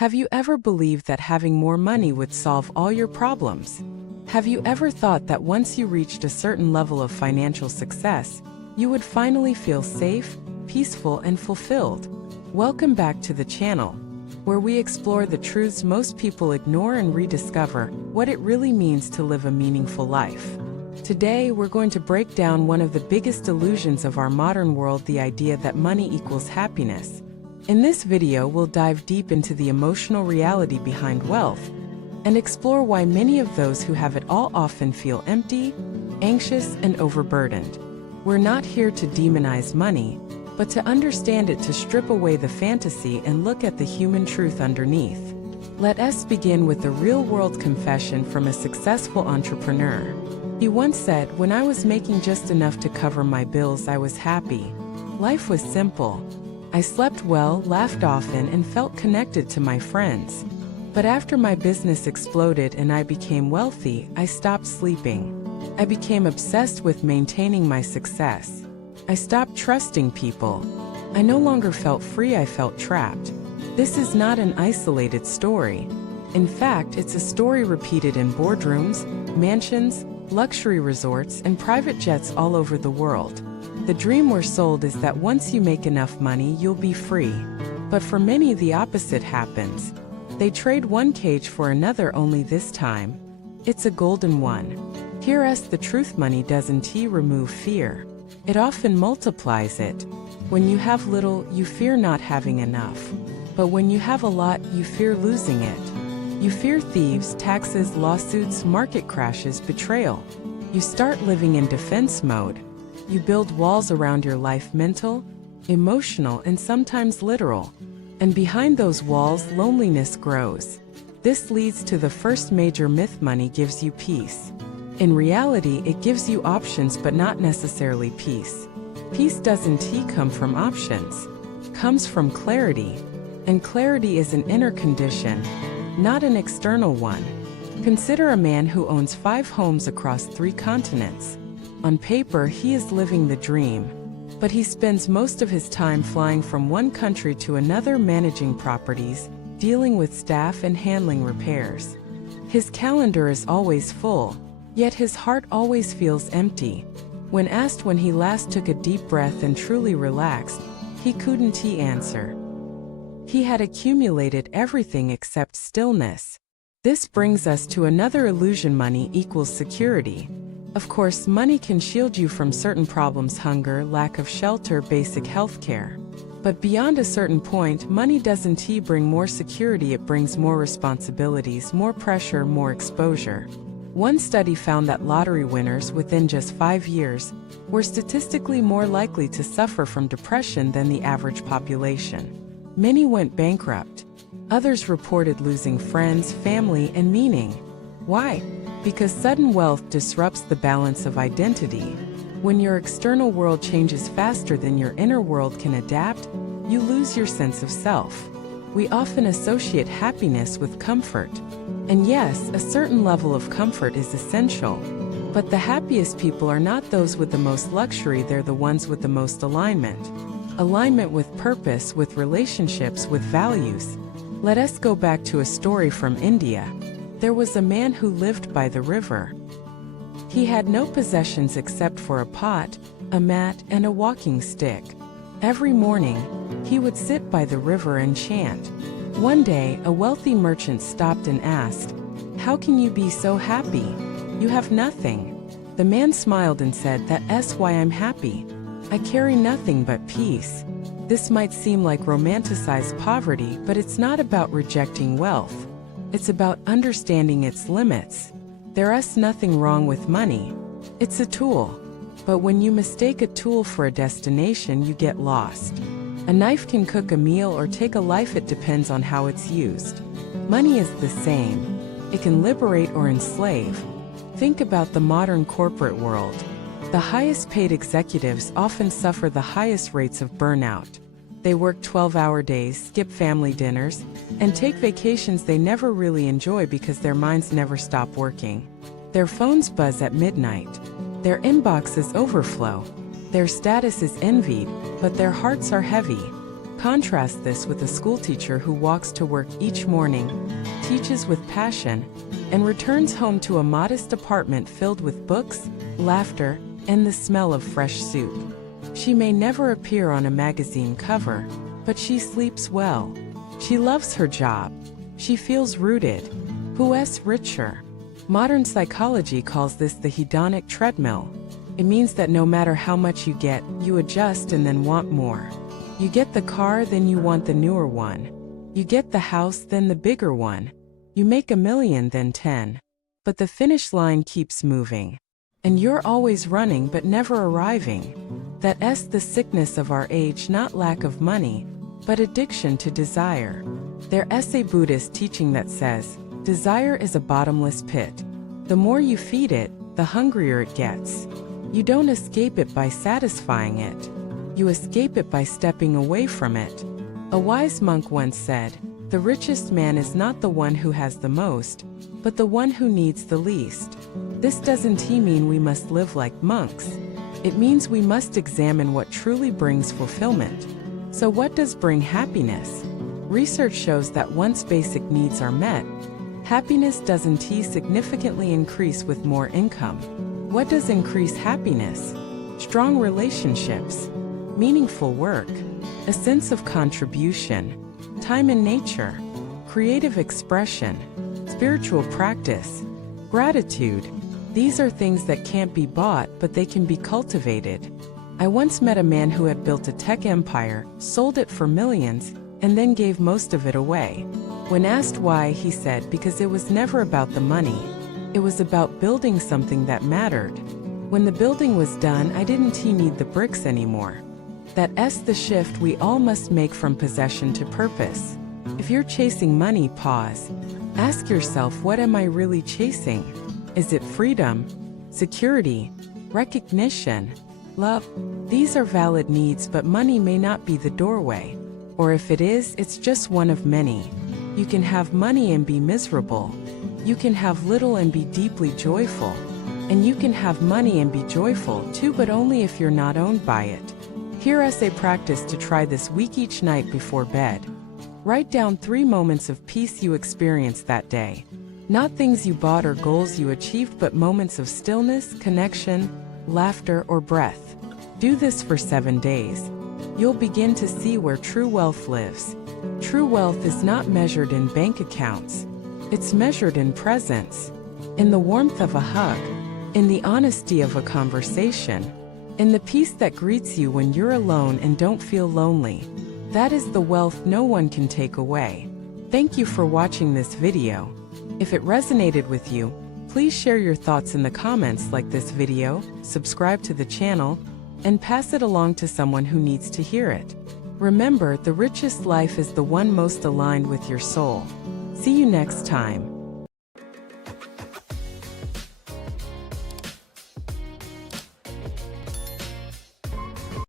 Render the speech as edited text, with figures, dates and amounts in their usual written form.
Have you ever believed that having more money would solve all your problems? Have you ever thought that once you reached a certain level of financial success, you would finally feel safe, peaceful, and fulfilled? Welcome back to the channel, where we explore the truths most people ignore and rediscover what it really means to live a meaningful life. Today, we're going to break down one of the biggest illusions of our modern world, the idea that money equals happiness. In this video, we'll dive deep into the emotional reality behind wealth and explore why many of those who have it all often feel empty, anxious, and overburdened. We're not here to demonize money, but to understand it, to strip away the fantasy and look at the human truth underneath. Let us begin with a real-world confession from a successful entrepreneur. He once said, "When I was making just enough to cover my bills, I was happy. Life was simple. I slept well, laughed often, and felt connected to my friends. But after my business exploded and I became wealthy, I stopped sleeping. I became obsessed with maintaining my success. I stopped trusting people. I no longer felt free, I felt trapped." This is not an isolated story. In fact, it's a story repeated in boardrooms, mansions, luxury resorts, and private jets all over the world. The dream we're sold is that once you make enough money, you'll be free. But for many, the opposite happens. They trade one cage for another, only this time it's a golden one. Hear us the truth: money doesn't remove fear. It often multiplies it. When you have little, you fear not having enough. But when you have a lot, you fear losing it. You fear thieves, taxes, lawsuits, market crashes, betrayal. You start living in defense mode. You build walls around your life, mental, emotional, and sometimes literal. And behind those walls, loneliness grows. This leads to the first major myth: money gives you peace. In reality, it gives you options, but not necessarily peace. Peace doesn't come from options. It comes from clarity. And clarity is an inner condition, not an external one. Consider a man who owns 5 homes across 3 continents. On paper, he is living the dream. But he spends most of his time flying from one country to another, managing properties, dealing with staff, and handling repairs. His calendar is always full, yet his heart always feels empty. When asked when he last took a deep breath and truly relaxed, he couldn't answer. He had accumulated everything except stillness. This brings us to another illusion: money equals security. Of course, money can shield you from certain problems: hunger, lack of shelter, basic health care. But beyond a certain point, money doesn't bring more security, it brings more responsibilities, more pressure, more exposure. One study found that lottery winners within just 5 years were statistically more likely to suffer from depression than the average population. Many went bankrupt. Others reported losing friends, family, and meaning. Why? Because sudden wealth disrupts the balance of identity. When your external world changes faster than your inner world can adapt, you lose your sense of self. We often associate happiness with comfort. And yes, a certain level of comfort is essential. But the happiest people are not those with the most luxury, they're the ones with the most alignment. Alignment with purpose, with relationships, with values. Let us go back to a story from India. There was a man who lived by the river. He had no possessions except for a pot, a mat, and a walking stick. Every morning, he would sit by the river and chant. One day, a wealthy merchant stopped and asked, "How can you be so happy? You have nothing." The man smiled and said, "That's why I'm happy. I carry nothing but peace." This might seem like romanticized poverty, but it's not about rejecting wealth. It's about understanding its limits. There's nothing wrong with money. It's a tool. But when you mistake a tool for a destination, you get lost. A knife can cook a meal or take a life, it depends on how it's used. Money is the same. It can liberate or enslave. Think about the modern corporate world. The highest paid executives often suffer the highest rates of burnout. They work 12-hour days, skip family dinners, and take vacations they never really enjoy because their minds never stop working. Their phones buzz at midnight. Their inboxes overflow. Their status is envied, but their hearts are heavy. Contrast this with a schoolteacher who walks to work each morning, teaches with passion, and returns home to a modest apartment filled with books, laughter, and the smell of fresh soup. She may never appear on a magazine cover, but she sleeps well. She loves her job. She feels rooted. Who's richer? Modern psychology calls this the hedonic treadmill. It means that no matter how much you get, you adjust and then want more. You get the car, then you want the newer one. You get the house, then the bigger one. You make $1 million, then 10. But the finish line keeps moving. And you're always running but never arriving. That's the sickness of our age, not lack of money, but addiction to desire. There's a Buddhist teaching that says, desire is a bottomless pit. The more you feed it, the hungrier it gets. You don't escape it by satisfying it. You escape it by stepping away from it. A wise monk once said, the richest man is not the one who has the most, but the one who needs the least. This doesn't mean we must live like monks. It means we must examine what truly brings fulfillment. So what does bring happiness? Research shows that once basic needs are met, happiness doesn't significantly increase with more income. What does increase happiness? Strong relationships, meaningful work, a sense of contribution, time in nature, creative expression, spiritual practice, gratitude. These are things that can't be bought, but they can be cultivated. I once met a man who had built a tech empire, sold it for millions, and then gave most of it away. When asked why, he said, because it was never about the money. It was about building something that mattered. When the building was done, I didn't need the bricks anymore. That's the shift we all must make from possession to purpose. If you're chasing money, pause. Ask yourself, what am I really chasing? Is it freedom, security, recognition, love? These are valid needs, but money may not be the doorway. Or if it is, it's just one of many. You can have money and be miserable. You can have little and be deeply joyful. And you can have money and be joyful too, but only if you're not owned by it. Here's a practice to try this week. Each night before bed, write down 3 moments of peace you experienced that day. Not things you bought or goals you achieved, but moments of stillness, connection, laughter, or breath. Do this for 7 days. You'll begin to see where true wealth lives. True wealth is not measured in bank accounts. It's measured in presence, in the warmth of a hug, in the honesty of a conversation, in the peace that greets you when you're alone and don't feel lonely. That is the wealth no one can take away. Thank you for watching this video. If it resonated with you, please share your thoughts in the comments, like this video, subscribe to the channel, and pass it along to someone who needs to hear it. Remember, the richest life is the one most aligned with your soul. See you next time.